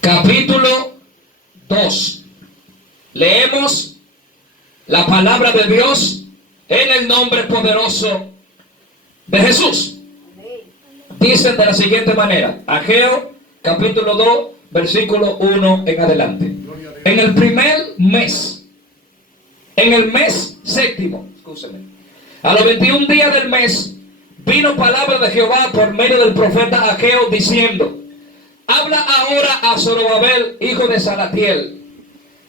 capítulo 2. Leemos la palabra de Dios en el nombre poderoso de Jesús. Dicen de la siguiente manera: Ageo capítulo 2 versículo 1 en adelante. En el primer mes, en el mes séptimo, a los 21 días del mes, vino palabra de Jehová por medio del profeta Ageo diciendo: habla ahora a Zorobabel, hijo de Salatiel,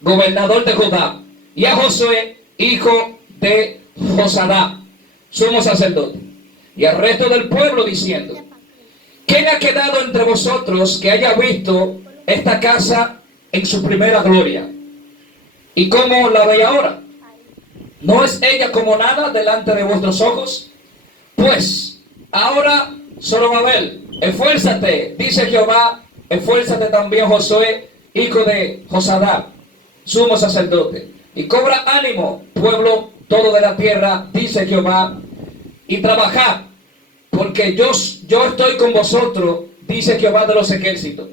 gobernador de Judá, y a Josué, hijo de Josadá, sumo sacerdote, y al resto del pueblo diciendo: ¿quién ha quedado entre vosotros que haya visto esta casa en su primera gloria? ¿Y cómo la veis ahora? ¿No es ella como nada delante de vuestros ojos? Pues ahora, Zorobabel, esfuérzate, dice Jehová, esfuérzate también Josué, hijo de Josadá, sumo sacerdote, y cobra ánimo, pueblo todo de la tierra, dice Jehová, y trabajad, porque yo estoy con vosotros, dice Jehová de los ejércitos.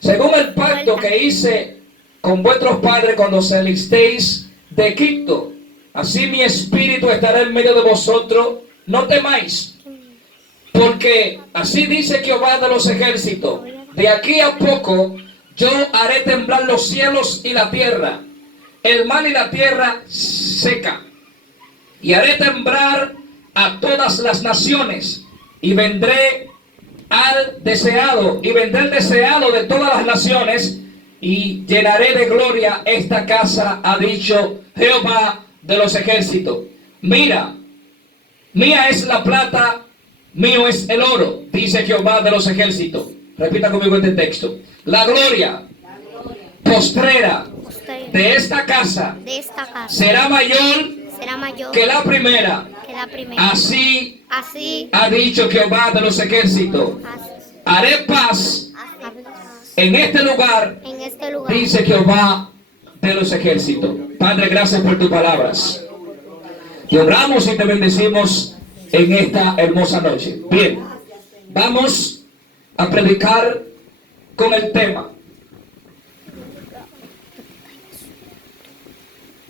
Según el pacto que hice con vuestros padres cuando salisteis de Egipto, así mi espíritu estará en medio de vosotros, no temáis. Porque así dice Jehová de los ejércitos: de aquí a poco yo haré temblar los cielos y la tierra, el mar y la tierra seca, y haré temblar a todas las naciones, y vendré al deseado, y vendré el deseado de todas las naciones, y llenaré de gloria esta casa, ha dicho Jehová de los ejércitos. Mira, mía es la plata, mío es el oro, dice Jehová de los ejércitos. Repita conmigo este texto: la gloria postrera de esta casa será mayor que la primera. Así ha dicho Jehová de los ejércitos: haré paz en este lugar, dice Jehová de los ejércitos. Padre, gracias por tus palabras. Te honramos y te bendecimos en esta hermosa noche. Bien, vamos a predicar con el tema: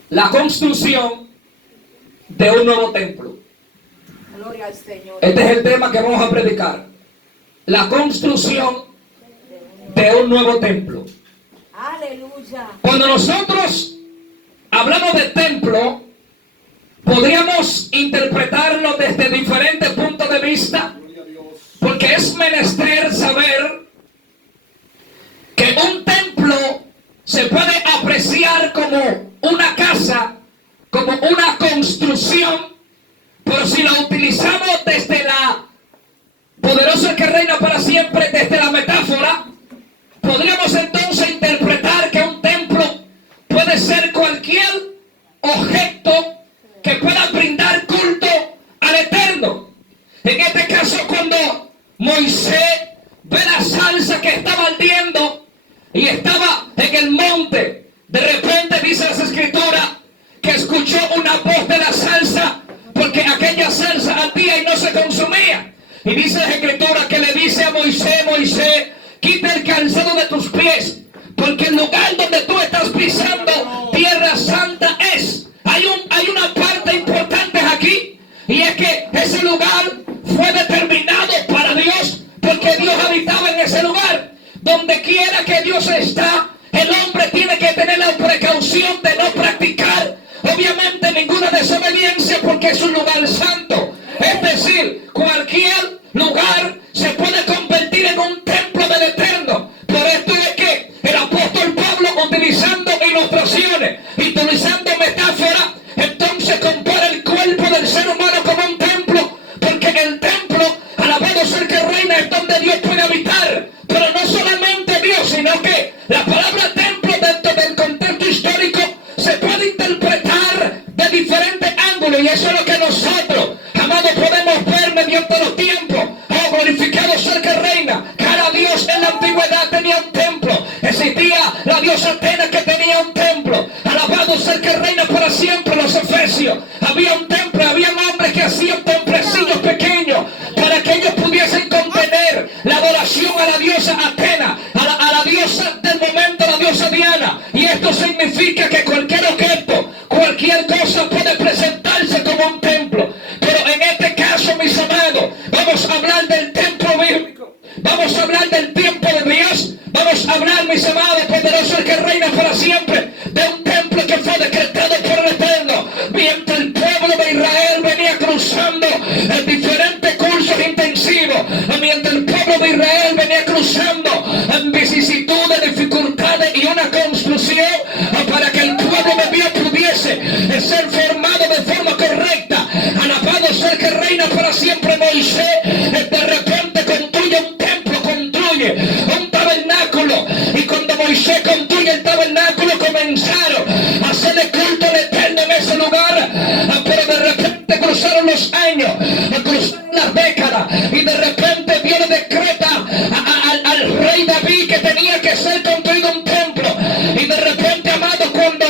la construcción de un nuevo templo. Gloria al Señor. Este es el tema que vamos a predicar: la construcción de un nuevo templo. Aleluya. Cuando nosotros hablamos de templo, podríamos interpretarlo desde diferentes puntos de vista, porque es menester saber que un templo se puede apreciar como una casa, como una construcción, pero si la utilizamos desde la poderosa que reina para siempre, desde la metáfora, podríamos entonces interpretar que un templo puede ser cualquier objeto que pueda brindar culto al Eterno. En este caso, cuando Moisés ve la salsa que estaba ardiendo y estaba en el monte, de repente dice las escrituras que escuchó una voz de la salsa, porque aquella salsa ardía y no se consumía. Y dice la escritura que le dice a Moisés: Moisés, quita el calzado de tus pies, porque el lugar donde tú estás pisando, tierra santa es. Hay una parte importante aquí, y es que ese lugar fue determinado para Dios, porque Dios habitaba en ese lugar. Donde quiera que Dios está, el hombre tiene que tener la precaución de no practicar, obviamente, ninguna desobediencia, porque es un lugar santo. Es decir, cualquier lugar se puede convertir en un templo del Eterno. Por esto es que el apóstol Pablo, utilizando ilustraciones, utilizando metáforas, entonces compara el cuerpo del ser humano como un templo, porque el templo, alabado sea el que reina, es donde Dios puede habitar. Pero no solamente Dios, sino que la palabra templo, dentro del contexto histórico, se puede interpretar de diferentes ángulos, y eso es lo que nosotros, amados, podemos ver mediante los tiempos. Oh, glorificado sea el que reina. Cada dios en la antigüedad tenía un templo. Existía la diosa Atena, que tenía un templo. Alabado sea el que reina para siempre. Los efesios, había un templo, había hombres que hacían templecillos pequeños para que ellos pudiesen contener la adoración a la diosa Atena, a la diosa diosa del momento, la diosa Diana. Y esto significa que cualquier objeto, cualquier cosa puede presentarse como un templo. Pero en este caso, mis amados, vamos a hablar del templo bíblico. Vamos a hablar del tiempo de Dios. Vamos a hablar, mis amados, poderoso el que reina para siempre, de un templo que fue decretado por el Eterno. Mientras el pueblo de Israel venía cruzando en diferentes cursos intensivos, mientras el pueblo de Israel venía cruzando en vicisitudes, dificultades y una construcción para que el pueblo de Dios pudiese ser formado de forma correcta. Alabado sea el que reina para siempre. Moisés de repente construye un templo, construye un tabernáculo, y cuando Moisés construye el tabernáculo comenzaron a hacerle culto al Eterno en ese lugar. Pero de repente cruzaron los años, cruzaron las décadas, y de repente Dios le decreta al rey David que tenía que ser construido un templo. Y de repente, amado, cuando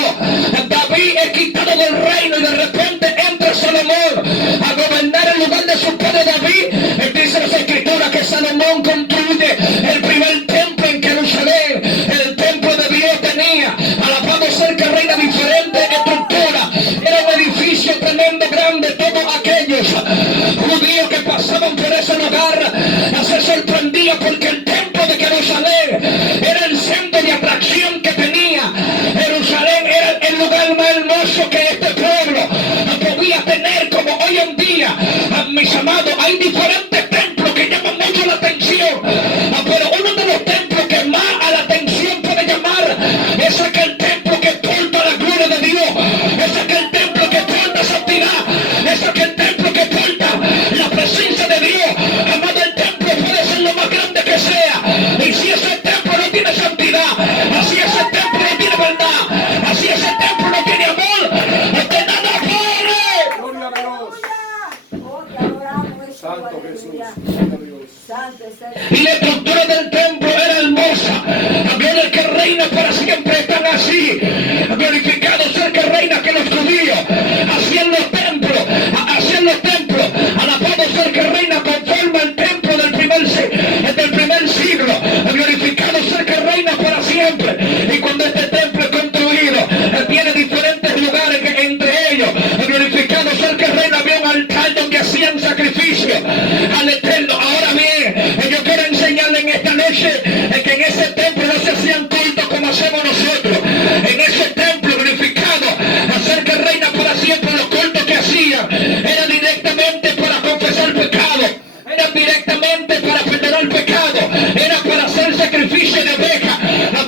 David es quitado del reino y de repente entra Salomón a gobernar el lugar de su padre David, dice las escrituras que Salomón construye el primer templo en Jerusalén. El templo de Dios tenía, alabado sea el que reina, diferente estructura. Era un edificio tremendo, grande. Todos aquellos judíos que pasaban por ese lugar se sorprendían porque el templo de Jerusalén era el centro de atracción que tenía. Jerusalén era el lugar más hermoso que este pueblo podía tener, como hoy en día. Mis amados, hay diferentes templos que llaman mucho la atención, pero uno de los templos que más a la atención puede llamar es aquel templo que porta la gloria de Dios, es aquel templo que porta santidad, es aquel templo que porta la presencia de Dios. Amado, el templo puede ser lo más grande que sea, y si ese templo no tiene santidad, así ese templo no tiene verdad, así ese templo no tiene amor, de nada vale. Gloria a Dios. Oh, te adoramos, Jesús. Santo Jesús. Aleluya. Gloria a Dios. Santo es el Y la estructura del templo era hermosa. Gloria al que reina para siempre. Están así. Glorificado sea el que reina, que los judíos hacían los templos. Alabado sea el que reina conforme al templo del primer siglo. Glorificado sea el que reina para siempre. Y cuando este templo es construido, tiene diferentes lugares, entre ellos, glorificado sea el que reina, había un altar donde hacían sacrificio al Eterno. Ahora bien, yo quiero enseñarle en esta noche que en ese templo no se hacían cultos como hacemos nosotros. En ese templo glorificado, hacer que reina para siempre, los cultos que hacían eran directamente para confesar pecado, eran directamente para perdonar pecado, era para hacer sacrificio de oveja,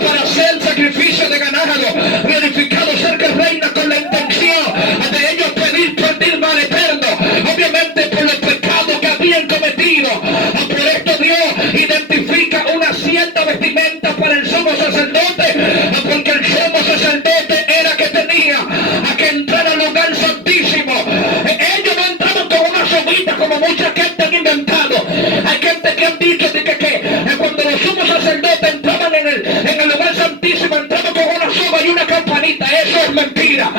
para hacer sacrificio de ganado. Glorificado ser que reina, con la intención de ellos pedir perdón al Eterno, obviamente por los pecados que habían cometido. Por esto Dios identifica una cierta vestimenta para el sumo sacerdote, porque el sumo sacerdote era que tenía que entrar al lugar santísimo. Ellos no entraban con una somita como mucha gente han inventado. Hay gente que han dicho que cuando los sumos sacerdotes entraban en el lugar santísimo, entraban con una soga y una campanita. Eso es mentira.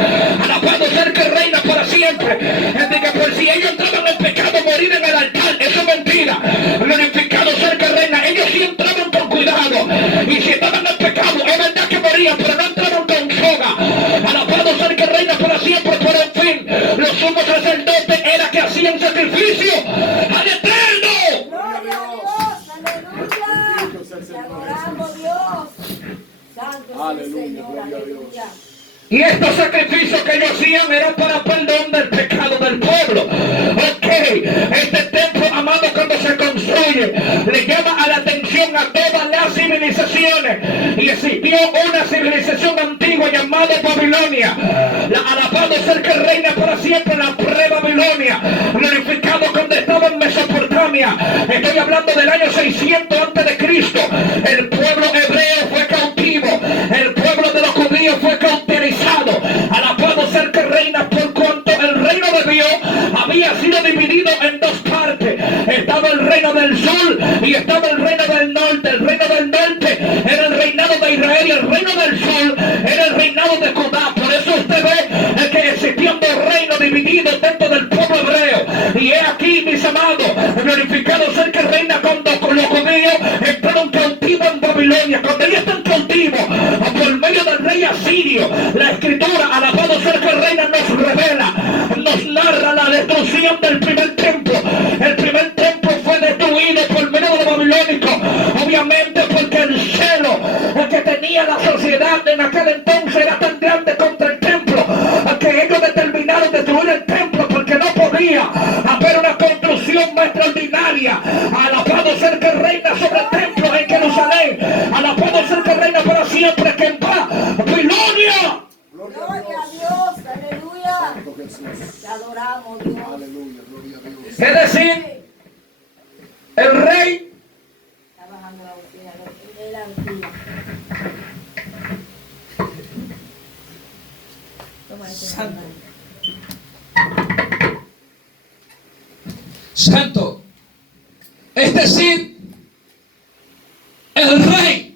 Alabado sea el que reina para siempre. De que por si ellos entraban en pecado, morir en el altar. Eso es mentira. Glorificado sea el que reina. Ellos sí entraban con cuidado, y si estaban en pecado, es verdad que morían, pero no entraban con soga. Alabado sea el que reina para siempre. Pero en fin, los sumos sacerdotes era que hacían sacrificio al Eterno. Gloria a Dios. Aleluya. Te adoramos, Dios. Santo es el Aleluya, Señor. gloria a Dios. Aleluya. Y estos sacrificios que ellos hacían eran para perdón del pecado del pueblo. Ok, este templo, amado, cuando se construye, le llama a la atención a todas las civilizaciones. Y existió una civilización antigua llamada Babilonia. Alabado sea el que reina para siempre, la pre-Babilonia. Glorificado cuando estaba en Mesopotamia. Estoy hablando del año 600 antes de Cristo. El pueblo hebreo fue cautivo. El pueblo de los judíos fue cauterizado. Alabado sea el que reina, por cuanto el reino de Dios había sido dividido en dos partes. Estaba el reino del sur y estaba el reino del norte. El reino del norte era el reinado de Israel y el reino del sur era el reinado de Judá. Por eso usted ve que existían dos reinos divididos dentro del pueblo hebreo. Y he aquí, mis amados, glorificado sea el que reina, cuando los judíos entraron cautivos en Babilonia. Cuando ellos están cautivos último, por medio del rey asirio, la escritura, alabado sea el que reina, nos revela, nos narra la destrucción del primer templo. El primer templo fue destruido por medio de los babilónicos, obviamente porque el celo que tenía la sociedad en aquel entonces era tan grande contra el templo, que ellos determinaron destruir el templo porque no podía haber una construcción más extraordinaria. Alabado sea el que reina sobre el templo en Jerusalén, alabado sea el que reina para siempre, que en paz, Babilonia. Gloria a Dios, aleluya. Te adoramos, Dios. Aleluya, gloria a Dios. Es decir, el rey Está bajando la bocina, de la bocina. Toma ese Santo. hermano. santo, es decir, el rey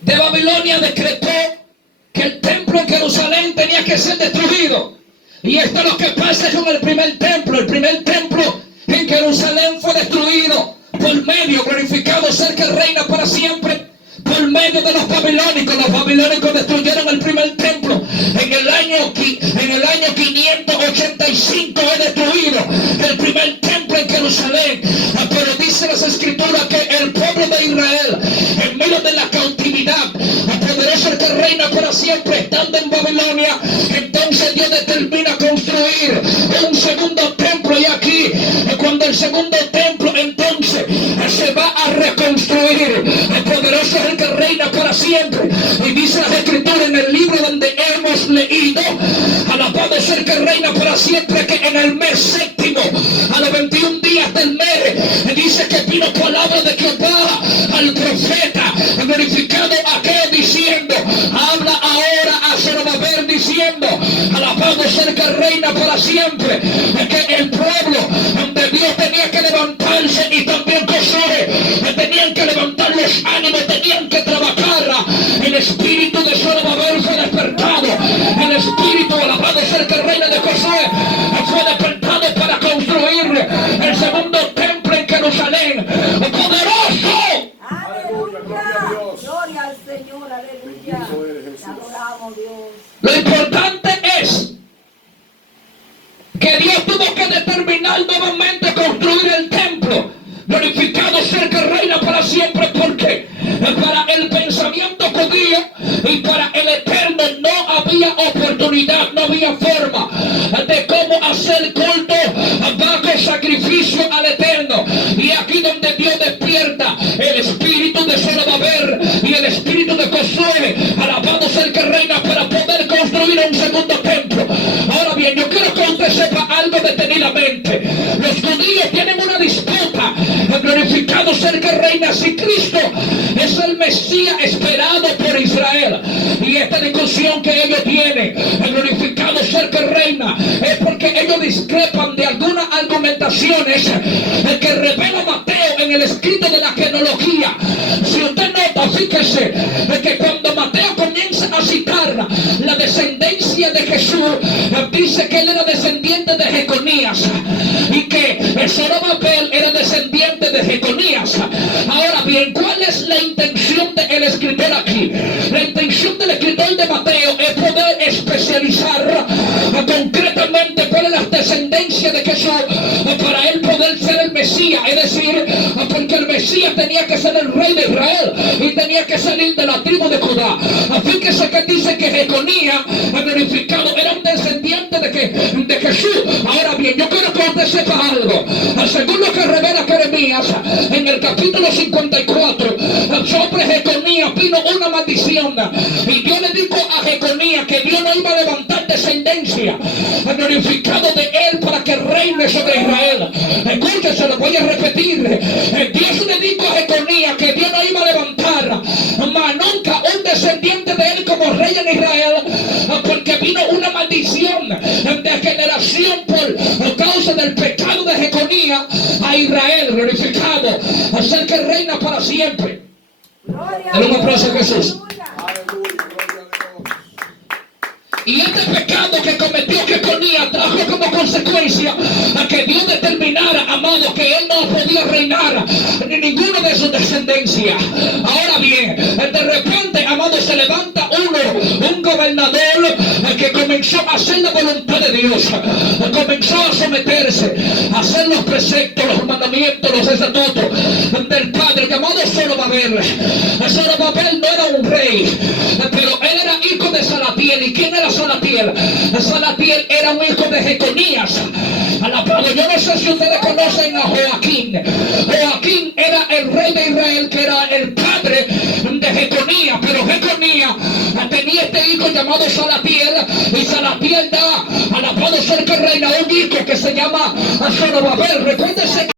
de Babilonia decretó que el templo en Jerusalén tenía que ser destruido. Y esto es lo que pasa con el primer templo. El primer templo en Jerusalén fue destruido por medio, glorificado sea el que reina para siempre, por medio de los babilónicos. Los babilónicos destruyeron el primer templo. En el año 585 es destruido el primer templo en Jerusalén. Pero dice las escrituras que el pueblo de Israel, en medio de la cautividad, poderoso el que reina para siempre, estando en Babilonia, entonces Dios determina construir un segundo templo. Y aquí, cuando el segundo templo entonces se va a reconstruir, el poderoso es el que reina para siempre. Y dice las escrituras en el libro donde hemos leído, alabado sea el que reina para siempre, que en el mes séptimo, a los 21 días del mes, dice que vino palabra de Jehová al profeta, glorificado aquel, diciendo, habla ahora a Zorobabel diciendo, alabado sea el que reina para siempre, que el pueblo de Dios tenía que levantarse, y también Josué tenían que levantar los ánimos, tenían que trabajar. El espíritu de Zorobabel fue despertado, el espíritu, alabado sea el que reina de Josué, fue despertado para construir el segundo templo en Jerusalén. ¡Poderoso! Aleluya. Gloria a Dios. Gloria al Señor, aleluya. Bendito eres, Jesús. Te adoramos, Dios. Lo importante es que Dios tuvo que determinar nuevamente construir el templo. Glorificado sea el que reina para siempre, porque para el pensamiento judío y para el eterno no había oportunidad, no había forma de cómo hacer culto bajo sacrificio al eterno. Y aquí donde Dios despierta el espíritu de Zorobabel y el espíritu de Josué, alabado sea el que reina, para poder construir un segundo templo. Ahora bien, yo quiero que usted sepa algo detenidamente. Los judíos tienen una disputa, glorificado sea el que reina, si Cristo es el Mesías esperado por Israel. Y esta discusión que ellos tienen, glorificado sea el que reina, es porque ellos discrepan de algunas argumentaciones que revela Mateo en el escrito de la genealogía. Si usted nota, fíjese que cuando Mateo comienza a citar la descendencia de Jesús, dice que él era descendiente de Jeconías y que Zorobabel era descendiente de Jeconías. Ahora bien, ¿cuál es la intención del escritor aquí? La intención del escritor de Mateo es poder especializar concretamente cuál es la descendencia de Jesús, para él poder ser el Mesías. Es decir, porque el Mesías tenía que ser el rey de Israel y tenía que salir de la tribu de Judá. Fíjese que dice que Jeconías, glorificado, era un descendiente de Jesús. Ahora bien, yo quiero que usted sepa algo. Según lo que revela Jeremías en el capítulo 54, sobre Jeconías vino una maldición, y Dios le dijo a Jeconías que Dios no iba a levantar descendencia, glorificado, de él para que reine sobre Israel. Escúchese, lo voy a repetir. Dios le dijo a Jeconías que Dios no iba a levantar más nunca un descendiente de él como rey en Israel, porque vino una maldición de generación por causa del pecado de Jeconías a Israel. Glorificado sea el que reina para siempre. Gloria Dale un aplauso a Jesús. aleluya. Aleluya, gloria a Dios. Y este pecado pecado que cometió Jeconías trajo como consecuencia a que Dios determinara, amado, que él no podía reinar ni ninguno de sus descendencia. Ahora bien, de repente, amado, se levanta un gobernador que comenzó a hacer la voluntad de Dios, comenzó a someterse, a hacer los preceptos, los mandamientos, los estatutos del Padre, llamado Zorobabel. Zorobabel no era un rey, pero él era hijo de Salatiel. ¿Y quién era Salatiel? Salatiel era un hijo de Jeconías. Alabado. Yo no sé si ustedes conocen a Joaquín. Joaquín era el rey de Israel, que era el padre de Jeconías, pero Jeconías tenía este hijo llamado Salatiel, y Salatiel da, alabado, ser que reina un hijo que se llama Zorobabel. Recuérdense